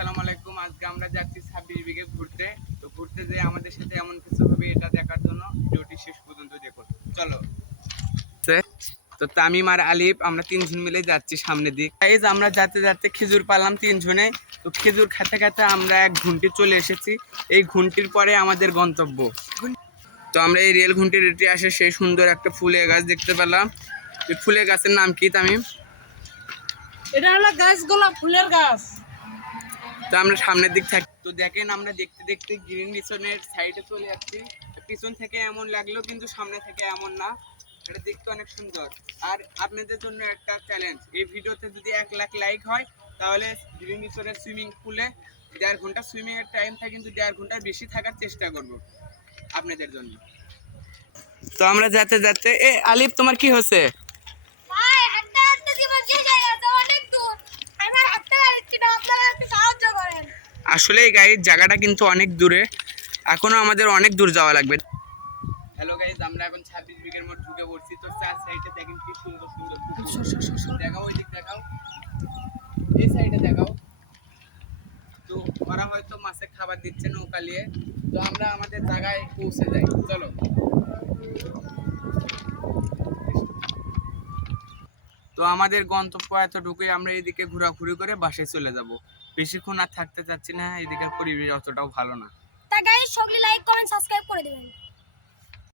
আসসালামু আলাইকুম। আজকে আমরা যাচ্ছি 26 বিঘে ঘুরতে। তো ঘুরতে যেয়ে আমাদের সাথে এমন কিছু হবে এটা দেখার জন্য ভিডিওটি শেষ পর্যন্ত দেখুন। চলো। তো তামিম আর আলিফ আমরা তিনজন মিলে যাচ্ছি সামনের দিক। গাইস আমরা যাতে যাতে খেজুর পারলাম তিনজনে। তো খেজুর খেতে খেতে আমরা এক ঘুঁটি চলে এসেছি। এই ঘুঁটির পরে আমাদের গন্তব্য। তো আমরা এই রেল ঘুঁটির এটি আসে সেই সুন্দর একটা ফুলের গাছ দেখতে পেলাম। এই ফুলের গাছের নাম কি তামিম? এটা হলো গাছ, গোলাপ ফুলের গাছ। তো আমরা সামনের দিক থাকি। তো দেখেন আমরা দেখতে দেখতে গ্রিন রিসনের সাইডে চলে যাচ্ছি। পিছন থেকে এমন লাগলো কিন্তু সামনে থেকে এমন না। এটা দেখতে অনেক সুন্দর। আর আপনাদের জন্য একটা চ্যালেঞ্জ, এই ভিডিওতে যদি 1 লাখ লাইক হয় তাহলে গ্রিন রিসনের সুইমিং পুলে 1.5 ঘন্টা সুইমিং এর টাইম থাকে, কিন্তু 1.5 ঘন্টার বেশি থাকার চেষ্টা করব আপনাদের জন্য। তো আমরা যেতে যেতে আলিফ তোমার কি হচ্ছে? আসলে এই গাড়ির জায়গাটা কিন্তু অনেক দূরে, এখনো আমাদের অনেক দূর যাওয়া লাগবে। হ্যালো গাইজ, আমরা এখন 26 বিঘের মধ্যে ঢুকে পড়ছি। তো চার সাইডে দেখেন কি সুন্দর সুন্দর পুকুর। দেখাও, ওই দিক দেখাও, এই সাইডে দেখাও। তো ওরা হয়তো মাছে খাবার দিচ্ছে নৌকা নিয়ে। তো আমরা আমাদের জায়গায় পৌঁছে যাই, চলো। তো আমাদের গন্তব্য এতটুকুই। আমরা এদিকে ঘোরাঘুরি করে বাসায় চলে যাব। বেশিক্ষণ আর থাকতে চাচ্ছি না, এদিকের পরিবেশ অতটাও ভালো না। তা গাইস সকলে লাইক কমেন্ট সাবস্ক্রাইব করে দিবেন।